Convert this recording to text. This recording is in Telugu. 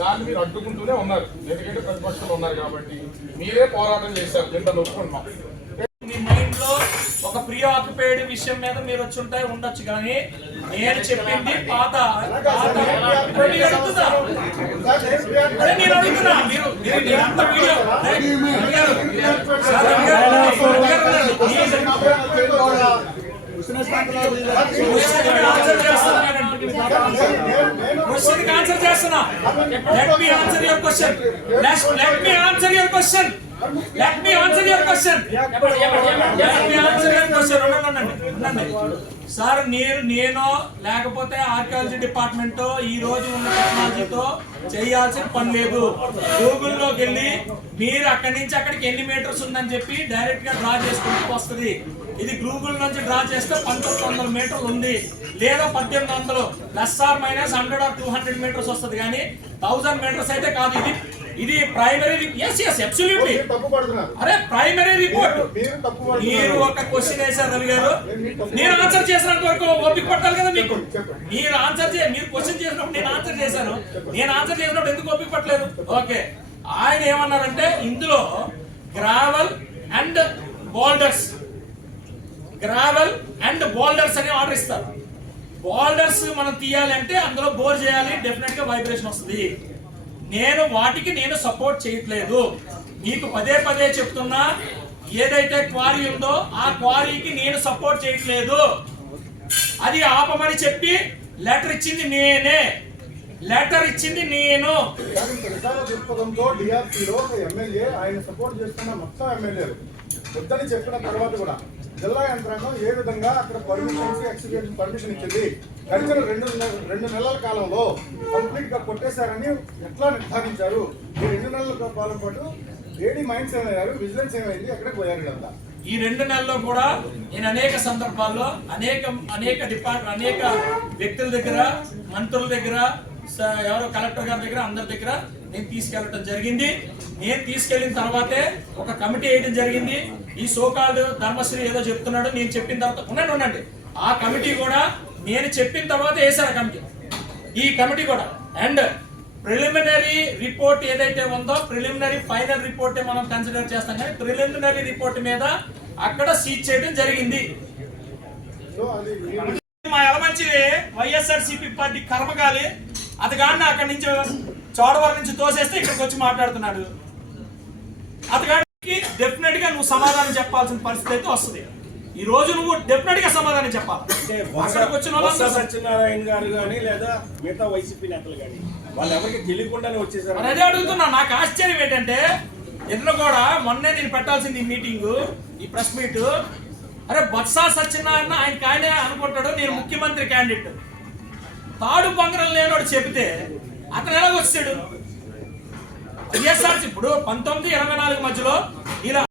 దాన్ని మీరు అడ్డుకుంటూనే ఉన్నారు. ఎందుకంటే ప్రతిపక్షంలో ఉన్నారు కాబట్టి మీరే పోరాటం చేశారు. దీంట్లో నొప్పుకున్నాం. మీ మైండ్ లో ఒక ప్రీ ఆక్యుపైడ్ విషయం మీద మీరు వచ్చి ఉంటాయి ఉండొచ్చు, కానీ నేను చెప్పింది పాత నేను అడుగుతున్నా ఆన్సర్ చేస్తున్నా. Let me answer your question. Let me answer your question. Let me answer your question. Sir నేను లేకపోతే ఆర్కియాలజీ డిపార్ట్మెంట్ ఈ రోజు ఉన్న టెక్నాలజీతో చేయాల్సిన పని లేదు. గూగుల్లోకి వెళ్ళి మీరు అక్కడి నుంచి అక్కడికి ఎన్ని మీటర్స్ ఉందని చెప్పి డైరెక్ట్ గా డ్రా చేసుకుంటూ వస్తుంది. ఇది గూగుల్ నుంచి డ్రా చేస్తే 1900 మీటర్లు ఉంది, లేదా 1800 ±100 or 200 మీటర్స్ వస్తుంది, కానీ 1000 మీటర్స్ అయితే కాదు. ఇది ప్రైమరీ. అబ్సల్యూట్లీ. అరే ప్రైమరీ రిపోర్ట్. మీరు ఒక క్వశ్చన్ వేశారు రవి గారు, నేను ఆన్సర్ చేసినంత వరకు ఓపిక పట్టాలి కదా మీకు. మీరు ఆన్సర్ మీరు క్వశ్చన్ చేసినప్పుడు నేను ఆన్సర్ చేశాను. నేను ఆన్సర్ చేసినప్పుడు ఎందుకు ఓపిక పట్టలేదు? ఓకే, ఆయన ఏమన్నారంటే ఇందులో గ్రావెల్ అండ్ బోల్డర్స్ అని ఆర్డర్ ఇస్తారు. బోల్డర్స్ మనం తీయాలంటే అందులో బోర్ చేయాలి, డెఫినెట్ గా వైబ్రేషన్ వస్తుంది. వాటికి నేను సపోర్ట్ చేయట్లేదు. మీకు పదే పదే చెప్తున్నా, ఏదైతే క్వారీ ఉందో ఆ క్వారీకి నేను సపోర్ట్ చేయట్లేదు. అది ఆపమని చెప్పి లెటర్ ఇచ్చింది నేను. దృక్పథంతో డిఆర్సీలో ఎమ్మెల్యే ఆయన సపోర్ట్ చేస్తున్న మొత్తం ఎమ్మెల్యేలు వద్దని చెప్పిన తర్వాత కూడా జిల్లా యంత్రాంగం ఏ విధంగా అక్కడ పర్మిషన్ ఇచ్చింది? గడిచిన రెండు నెలల కాలంలో కంప్లీట్ గా కొట్టేశారని ఎట్లా నిర్ధారించారు? ఈ 2 నెలల కాలం పాటు ఏడీ మైన్స్ ఏమయ్యారు, విజిలెన్స్ ఏమైంది, ఎక్కడికి పోయారు? ఇదంతా ఈ 2 నెలల్లో కూడా నేను అనేక సందర్భాల్లో అనేక వ్యక్తుల దగ్గర, మంత్రుల దగ్గర, ఎవరో కలెక్టర్ గారి దగ్గర, అందరి దగ్గర నేను తీసుకెళ్లడం జరిగింది. నేను తీసుకెళ్లిన తర్వాతే ఒక కమిటీ వేయడం జరిగింది. ఈ సోకాల్డ్ ధర్మశ్రీ ఏదో చెప్తున్నాడు, నేను చెప్పిన తర్వాత ఉండండి. ఆ కమిటీ కూడా నేను చెప్పిన తర్వాత వేశారు కమిటీ. ఈ కమిటీ కూడా అండ్ ప్రిలిమినరీ రిపోర్ట్ ఏదైతే ఉందో, ప్రిలిమినరీ ఫైనల్ రిపోర్ట్ మనం కన్సిడర్ చేస్తాం, కానీ ప్రిలిమినరీ రిపోర్ట్ మీద అక్కడ సీజ్ చేయడం జరిగింది. మా ఎలమంచి వైఎస్ఆర్సీపీ పార్టీ కర్మగాలి అది కానీ అక్కడి నుంచి చోడవరం నుంచి తోసేస్తే ఇక్కడికి వచ్చి మాట్లాడుతున్నాడు. అతగాడికి డెఫినెట్ గా నువ్వు సమాధానం చెప్పాల్సిన పరిస్థితి అయితే వస్తుంది. ఈ రోజు నువ్వు డెఫినెట్ గా సమాధానం చెప్పాలి. అక్కడికి వచ్చిన సత్యనారాయణ గారు కానీ లేదా మిగతా వైసీపీ నేతలు కానీ వాళ్ళు ఎవరికి తెలియకుండానే వచ్చేసారు. అదే అడుగుతున్నా. నాకు ఆశ్చర్యం ఏంటంటే ఎన్నో కూడా మొన్నే నేను పెట్టాల్సింది ఈ మీటింగ్, ఈ ప్రెస్ మీట్. అరే బొత్స సత్యనారాయణ ఆయననే అనుకుంటాడు నేను ముఖ్యమంత్రి క్యాండిడేట్. తాడు పంగరం లేనోడు చెబితే అతను ఎలా వచ్చాడు? వైఎస్ఆర్సీ ఇప్పుడు 1924 మధ్యలో ఇలా